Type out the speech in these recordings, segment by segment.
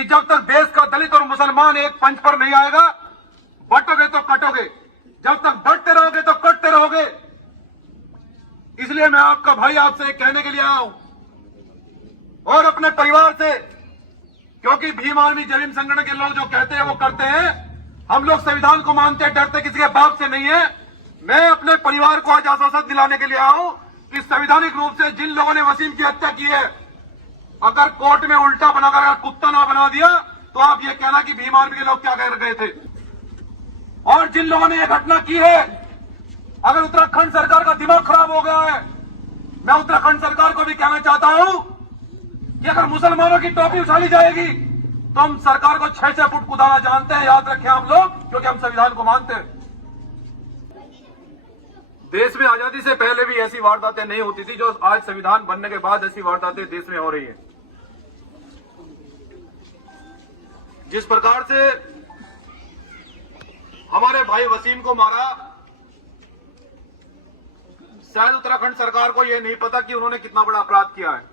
कि जब तक देश का दलित और मुसलमान एक पंच पर नहीं आएगा, बंटोगे तो कटोगे, जब तक बढ़ते रहोगे तो कटते रहोगे। इसलिए मैं आपका भाई आपसे कहने के लिए आया हूं और अपने परिवार से, क्योंकि भीम आर्मी जय भीम संगठन के लोग जो कहते हैं वो करते हैं। हम लोग संविधान को मानते हैं, डरते किसी के बाप से नहीं है। मैं अपने परिवार को आज आश्वासन दिलाने के लिए आया हूं कि संवैधानिक रूप से जिन लोगों ने वसीम की हत्या की है, अगर कोर्ट में उल्टा बनाकर अगर कुत्ता ना बना दिया तो आप ये कहना कि भीम आर्मी के लोग क्या कह गए थे। और जिन लोगों ने यह घटना की है, अगर उत्तराखंड सरकार का दिमाग खराब हो गया है, मैं उत्तराखंड सरकार को भी कहना चाहता हूं कि अगर मुसलमानों की टोपी उछाली जाएगी तो हम सरकार को 6-6 फुट कुदाना जानते हैं। याद रखें आप लोग, क्योंकि हम संविधान को मानते हैं। देश में आजादी से पहले भी ऐसी वारदातें नहीं होती थी जो आज संविधान बनने के बाद ऐसी वारदातें देश में हो रही हैं। जिस प्रकार से हमारे भाई वसीम को मारा, शायद उत्तराखंड सरकार को यह नहीं पता कि उन्होंने कितना बड़ा अपराध किया है।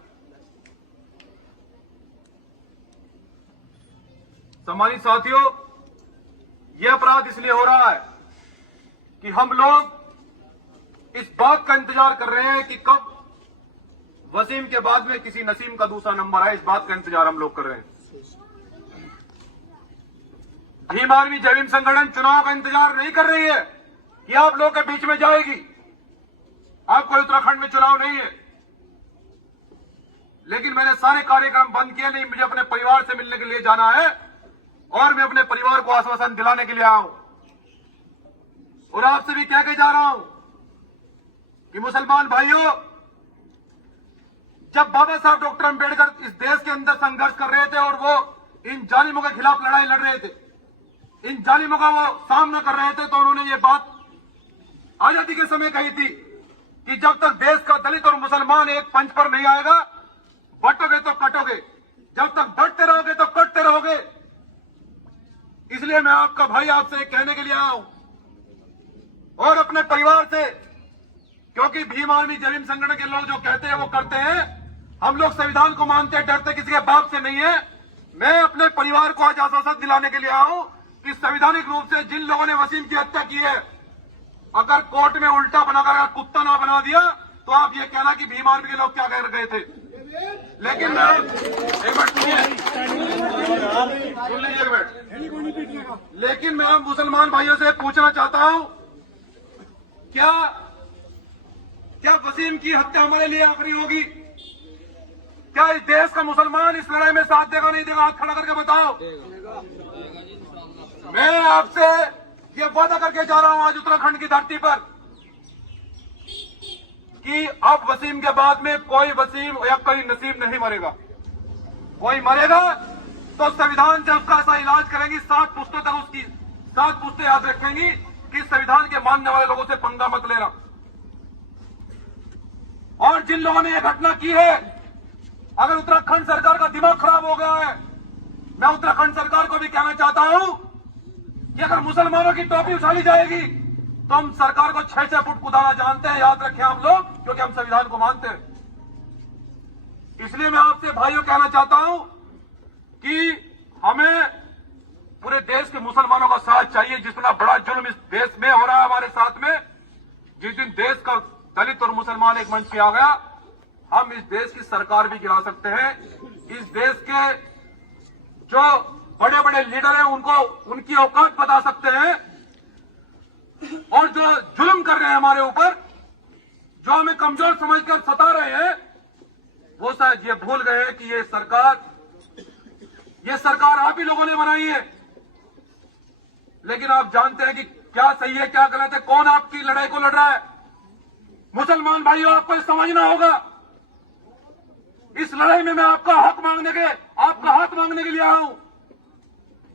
सम्मानित साथियों, यह अपराध इसलिए हो रहा है कि हम लोग इस बात का इंतजार कर रहे हैं कि कब वसीम के बाद में किसी नसीम का दूसरा नंबर आए। इस बात का इंतजार हम लोग कर रहे हैं। भीम आर्मी जय भीम संगठन चुनाव का इंतजार नहीं कर रही है कि आप लोगों के बीच में जाएगी। आपको उत्तराखंड में चुनाव नहीं है, लेकिन मैंने सारे कार्यक्रम बंद किए। नहीं, मुझे अपने परिवार से मिलने के लिए जाना है और मैं अपने परिवार को आश्वासन दिलाने के लिए आया हूं और आपसे भी कह के जा रहा हूं कि मुसलमान भाइयों, जब बाबा साहब डॉक्टर अंबेडकर इस देश के अंदर संघर्ष कर रहे थे और वो इन जालिमों के खिलाफ लड़ाई लड़ रहे थे, इन जालिमों का वो सामना कर रहे थे, तो उन्होंने ये बात आजादी के समय कही थी कि जब तक देश का दलित और मुसलमान एक पंच पर नहीं आएगा, बंटोगे तो कटोगे, जब तक बढ़ते रहोगे तो कटते रहोगे। इसलिए मैं आपका भाई आपसे कहने के लिए आया हूं और अपने परिवार से, क्योंकि भीम आर्मी जय भीम संगठन के लोग जो कहते हैं वो करते हैं। हम लोग संविधान को मानते हैं, डरते किसी के बाप से नहीं है। मैं अपने परिवार को आज आश्वासन दिलाने के लिए आया हूं कि संवैधानिक रूप से जिन लोगों ने वसीम की हत्या की है, अगर कोर्ट में उल्टा बनाकर अगर कुत्ता ना बना दिया तो आप ये कहना कि भीम आर्मी के लोग क्या कह गए थे। लेकिन मैं एक मिनट सुन लीजिए, एक मिनट। लेकिन मैं मुसलमान भाइयों से पूछना चाहता हूं, क्या वसीम की हत्या हमारे लिए आखिरी होगी? क्या इस देश का मुसलमान इस लड़ाई में साथ देगा, नहीं देगा? हाथ खड़ा करके बताओ। मैं आपसे ये वादा करके जा रहा हूं आज उत्तराखंड की धरती पर कि अब वसीम के बाद में कोई वसीम या कोई नसीम नहीं मरेगा। कोई मरेगा तो संविधान से उसका ऐसा इलाज करेंगी, 7 पुश्तों तक उसकी 7 पुश्तें याद रखेंगी कि संविधान के मानने वाले लोगों से पंगा मत लेना। और जिन लोगों ने यह घटना की है, अगर उत्तराखंड सरकार का दिमाग खराब हो गया है, मैं उत्तराखंड सरकार को भी कहना चाहता हूं कि अगर मुसलमानों की टोपी उछाली जाएगी तो हम सरकार को 6-6 फुट कुदाना जानते हैं। याद रखें आप लोग, क्योंकि हम संविधान को मानते हैं। इसलिए मैं आपसे भाइयों कहना चाहता हूं कि हमें पूरे देश के मुसलमानों का साथ चाहिए। जितना बड़ा जुल्म इस देश में हो रहा है हमारे साथ में, जिस दिन देश का दलित और मुसलमान एक मंच पे आ गया, हम इस देश की सरकार भी गिरा सकते हैं। इस देश के जो बड़े बड़े लीडर हैं उनको उनकी औकात बता सकते हैं। और जो जुल्म कर रहे हैं हमारे ऊपर, जो हमें कमजोर समझकर सता रहे हैं, वो शायद ये भूल गए हैं कि ये सरकार आप ही लोगों ने बनाई है। लेकिन आप जानते हैं कि क्या सही है क्या गलत है, कौन आपकी लड़ाई को लड़ रहा है। मुसलमान भाइयों, आपको समझना होगा, इस लड़ाई में मैं आपका हाथ मांगने के लिए आया हूं।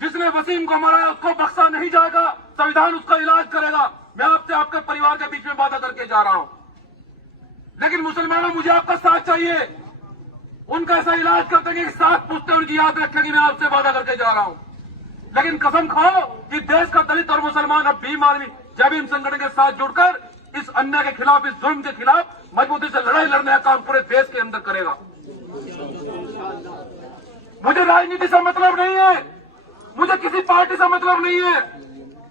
जिसने वसीम को मारा है उसको बख्शा नहीं जाएगा, संविधान उसका इलाज करेगा। मैं आपसे आपके परिवार के बीच में वादा करके जा रहा हूं। लेकिन मुसलमानों, मुझे आपका साथ चाहिए। उनका ऐसा इलाज कर देंगे कि 7 पुश्तें उनकी याद रखेंगी। मैं आपसे वादा करके जा रहा हूं। लेकिन कसम खाओ कि देश का दलित और मुसलमान अब भीम आर्मी जय भीम संगठन के साथ जुड़कर इस अन्याय के खिलाफ, इस जुल्म के खिलाफ मजबूती से लड़ाई लड़ने का काम पूरे देश के अंदर करेगा। मुझे राजनीति से मतलब नहीं है, मुझे किसी पार्टी से मतलब नहीं है,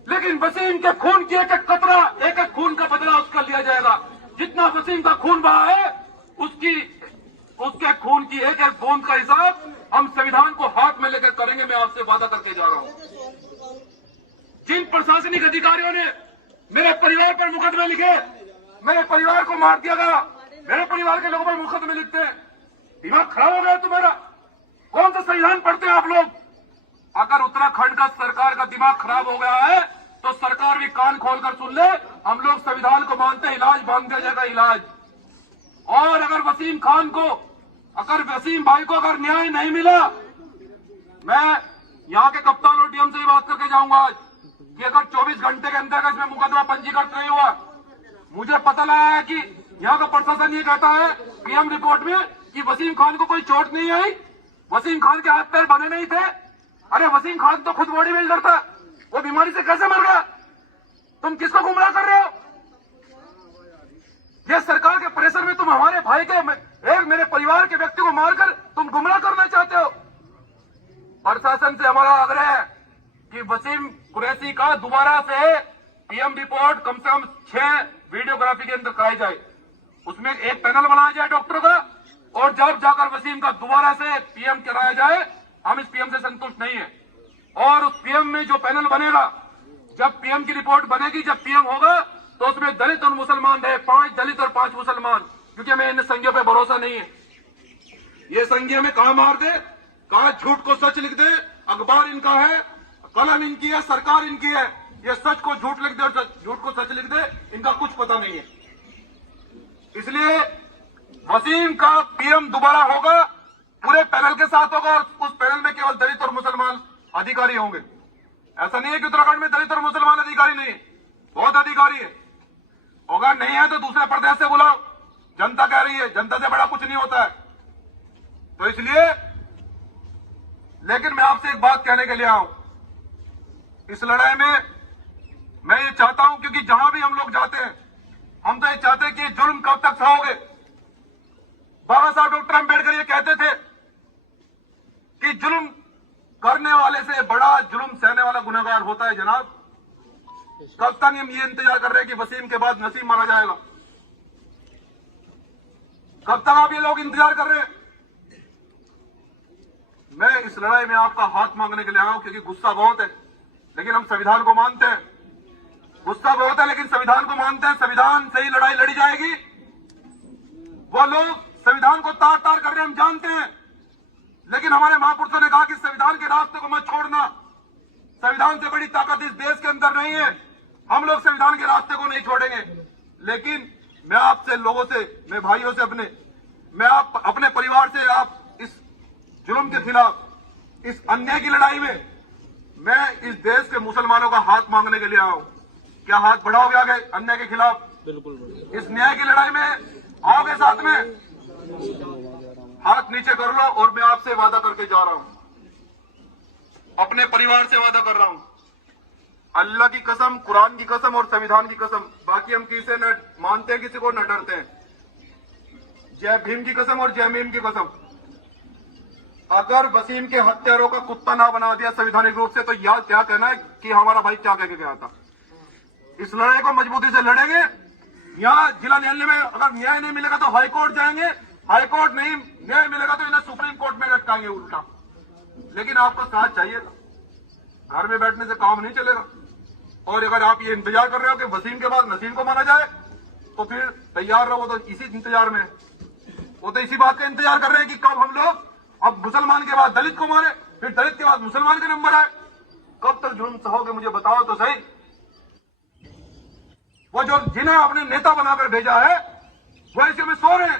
लेकिन वसीम के खून की एक एक कतरा, एक एक खून का बदला उसका लिया जाएगा। जितना वसीम का खून बहा है उसके खून की एक एक बूंद का हिसाब हम संविधान को हाथ में लेकर करेंगे। मैं आपसे वादा करके जा रहा हूं। जिन प्रशासनिक अधिकारियों ने मेरे परिवार पर मुकदमे लिखे, मेरे परिवार को मार दिया गया, मेरे परिवार के लोगों पर मुकदमे लिखते हैं, दिमाग खराब हो गया तुम्हारा? कौन सा संविधान पढ़ते हैं आप लोग? अगर उत्तराखंड का सरकार का दिमाग खराब हो गया है तो सरकार भी कान खोलकर सुन ले। हम लोग संविधान को मानते हैं, इलाज बांध दिया जाएगा, इलाज। और अगर वसीम खान को, अगर वसीम भाई को अगर न्याय नहीं मिला, मैं यहां के कप्तान और डीएम से ही बात करके जाऊंगा आज कि अगर 24 घंटे के अंदर इसमें मुकदमा पंजीकृत नहीं हुआ, मुझे पता लगा है कि यहां का प्रशासन ये कहता है पीएम रिपोर्ट में कि वसीम खान को कोई चोट नहीं आई, वसीम खान के हाथ पैर बने नहीं थे। अरे वसीम खान तो खुद बॉडी बिल्डर था, वो बीमारी से कैसे मर गया? तुम किसको गुमराह कर रहे हो? ये सरकार के प्रेशर में तुम हमारे भाई के, एक मेरे परिवार के व्यक्ति को मारकर तुम गुमराह करना चाहते हो। प्रशासन से हमारा आग्रह है कि वसीम कुरैशी का दोबारा से पीएम रिपोर्ट कम से कम 6 वीडियोग्राफी के अंदर कराई जाए, उसमें एक पैनल बनाया जाए डॉक्टरों का, और जब जाकर वसीम का दोबारा से पीएम कराया जाए। हम इस पीएम से संतुष्ट नहीं है, और उस पीएम में जो पैनल बनेगा, जब पीएम की रिपोर्ट बनेगी, जब पीएम होगा, तो उसमें दलित और मुसलमान रहे, 5 दलित और 5 मुसलमान, क्योंकि हमें इन संज्ञों पे भरोसा नहीं है। ये संज्ञा में कहा मार दे, कहा झूठ को सच लिख दे, अखबार इनका है, कलम इनकी है, सरकार इनकी है। ये सच को झूठ लिख दे और झूठ को सच लिख दे, इनका कुछ पता नहीं है। इसलिए वसीम का पीएम दोबारा होगा, पूरे पैनल के साथ होगा, और उस पैनल में केवल दलित और मुसलमान अधिकारी होंगे। ऐसा नहीं है कि उत्तराखंड में दलित और मुसलमान अधिकारी नहीं, बहुत अधिकारी है। अगर नहीं है तो दूसरे प्रदेश से बुलाओ, जनता कह रही है, जनता से बड़ा कुछ नहीं होता है। तो इसलिए, लेकिन मैं आपसे एक बात कहने के लिए आऊं, इस लड़ाई में मैं ये चाहता हूं, क्योंकि जहां भी हम लोग जाते हैं, हम तो ये चाहते हैं कि जुल्म कब तक सहोगे। बाबा साहब डॉक्टर अंबेडकर ये कहते थे कि जुल्म करने वाले से बड़ा जुल्म सहने वाला गुनहगार होता है। जनाब, कब तक हम ये इंतजार कर रहे हैं कि वसीम के बाद नसीम मारा जाएगा? कब तक आप ये लोग इंतजार कर रहे हैं? मैं इस लड़ाई में आपका हाथ मांगने के लिए आया हूं, क्योंकि गुस्सा बहुत है, लेकिन हम संविधान को मानते हैं। गुस्सा बहुत है, लेकिन संविधान को मानते हैं। संविधान से ही लड़ाई लड़ी जाएगी। वो लोग संविधान को तार तार कर रहे हैं, हम जानते हैं, लेकिन हमारे महापुरुषों ने कहा कि संविधान के रास्ते को मत छोड़ना। संविधान से बड़ी ताकत इस देश के अंदर नहीं है। हम लोग संविधान के रास्ते को नहीं छोड़ेंगे। लेकिन मैं आपसे, लोगों से, मैं भाइयों से, मैं आप अपने परिवार से, आप इस जुल्म के खिलाफ, इस अन्याय की लड़ाई में मैं इस देश के मुसलमानों का हाथ मांगने के लिए आया हूं। क्या हाथ बढ़ाओगे आगे अन्याय के खिलाफ? बिल्कुल। इस न्याय की लड़ाई में आओगे साथ में? हाथ नीचे कर लो। और मैं आपसे वादा करके जा रहा हूं, अपने परिवार से वादा कर रहा हूं, अल्लाह की कसम, कुरान की कसम और संविधान की कसम, बाकी हम किसे न मानते हैं, किसी को न डरते हैं, जय भीम की कसम और जय मीम की कसम, अगर वसीम के हत्यारों का कुत्ता ना बना दिया संवैधानिक रूप से, तो याद क्या कहना है कि हमारा भाई क्या कह के गया था। इस लड़ाई को मजबूती से लड़ेंगे। यहाँ जिला न्यायालय में अगर न्याय नहीं मिलेगा तो हाईकोर्ट जाएंगे, हाईकोर्ट नहीं न्याय मिलेगा तो इन्हें सुप्रीम कोर्ट में लटकाएंगे उल्टा। लेकिन आपको साथ चाहिएगा, घर में बैठने से काम नहीं चलेगा। और अगर आप ये इंतजार कर रहे हो कि वसीम के बाद नसीम को मारा जाए, तो फिर तैयार रहो। तो इसी इंतजार में, वो तो इसी बात का इंतजार कर रहे हैं कि कब हम लोग अब मुसलमान के बाद दलित को मारे, फिर दलित के बाद मुसलमान का नंबर आए। कब तक जुल्म सहोगे मुझे बताओ तो सही। वो जो जिन्हें आपने नेता बनाकर भेजा है वो ऐसे में सो रहे हैं।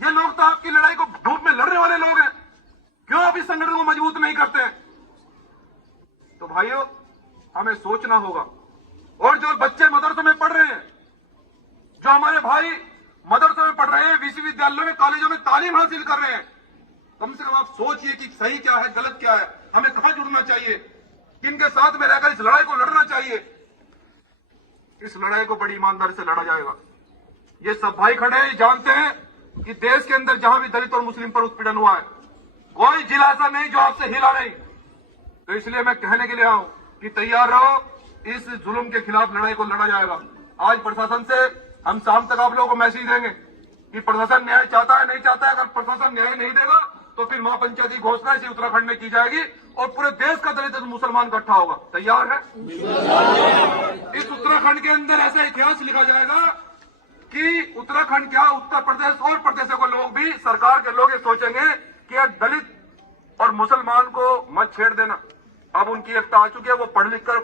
ये लोग तो आपकी लड़ाई को धूप में लड़ने वाले लोग हैं। क्यों आप इस संगठन को मजबूत नहीं करते? तो भाइयों, हमें सोचना होगा। और जो बच्चे मदरसों में पढ़ रहे हैं, जो हमारे भाई मदरसों में पढ़ रहे हैं, विश्वविद्यालयों में, कॉलेजों में तालीम हासिल कर रहे हैं, कम से कम आप सोचिए कि सही क्या है, गलत क्या है, हमें कहां जुड़ना चाहिए, किनके साथ में रहकर इस लड़ाई को लड़ना चाहिए। इस लड़ाई को बड़ी ईमानदारी से लड़ा जाएगा। ये सब भाई खड़े हैं, जानते हैं कि देश के अंदर जहां भी दलित और मुस्लिम पर उत्पीड़न हुआ है, कोई जिला ऐसा नहीं जो आपसे हिला नहीं। तो इसलिए मैं कहने के लिए आऊं कि तैयार रहो, इस जुल्म के खिलाफ लड़ाई को लड़ा जाएगा। आज प्रशासन से हम शाम तक आप लोगों को मैसेज देंगे कि प्रशासन न्याय चाहता है नहीं चाहता है। अगर प्रशासन न्याय नहीं देगा तो फिर महापंचायत की घोषणा इसी उत्तराखंड में की जाएगी और पूरे देश का दलित मुसलमान इकट्ठा होगा। तैयार है? इस उत्तराखंड के अंदर ऐसा इतिहास लिखा जाएगा कि उत्तराखंड क्या, उत्तर प्रदेश और प्रदेशों के लोग भी, सरकार के लोग ये सोचेंगे कि यार दलित और मुसलमान को मत छेड़ देना। अब उनकी एकता आ चुकी है, वो पढ़ लिख कर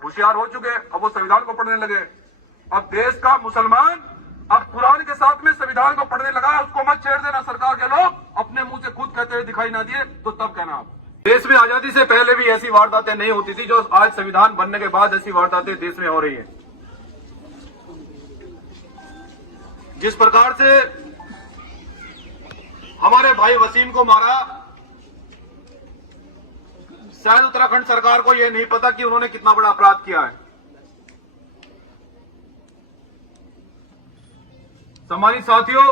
होशियार हो चुके हैं, अब वो संविधान को पढ़ने लगे। अब देश का मुसलमान अब कुरान के साथ में संविधान को पढ़ने लगा, उसको मत छेड़ देना। सरकार के लोग अपने मुंह से खुद कहते हुए दिखाई ना दिए तो तब कहना आप। देश में आजादी से पहले भी ऐसी वारदातें नहीं होती थी जो आज संविधान बनने के बाद ऐसी वारदातें देश में हो रही है। जिस प्रकार से हमारे भाई वसीम को मारा, शायद उत्तराखंड सरकार को यह नहीं पता कि उन्होंने कितना बड़ा अपराध किया है। सम्मानित साथियों,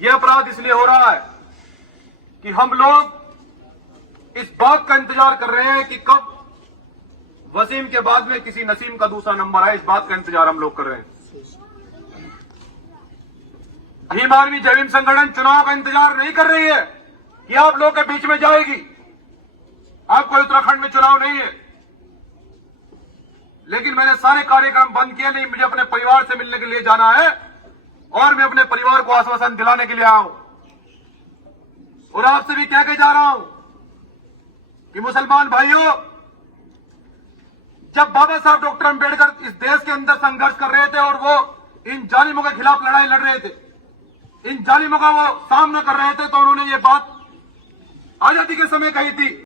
यह अपराध इसलिए हो रहा है कि हम लोग इस बात का इंतजार कर रहे हैं कि कब वसीम के बाद में किसी नसीम का दूसरा नंबर आए। इस बात का इंतजार हम लोग कर रहे हैं। भीम आर्मी जय भीम संगठन चुनाव का इंतजार नहीं कर रही है कि आप लोग के बीच में जाएगी। आप कोई उत्तराखंड में चुनाव नहीं है, लेकिन मैंने सारे कार्यक्रम बंद किए। नहीं, मुझे अपने परिवार से मिलने के लिए जाना है और मैं अपने परिवार को आश्वासन दिलाने के लिए आया हूं। और आपसे भी कह के जा रहा हूं कि मुसलमान भाइयों, जब बाबा साहब डॉक्टर अंबेडकर इस देश के अंदर संघर्ष कर रहे थे और वो इन जालिमों के खिलाफ लड़ाई लड़ रहे थे, इन जालिमों का वो सामना कर रहे थे, तो उन्होंने ये बात आजादी के समय कही थी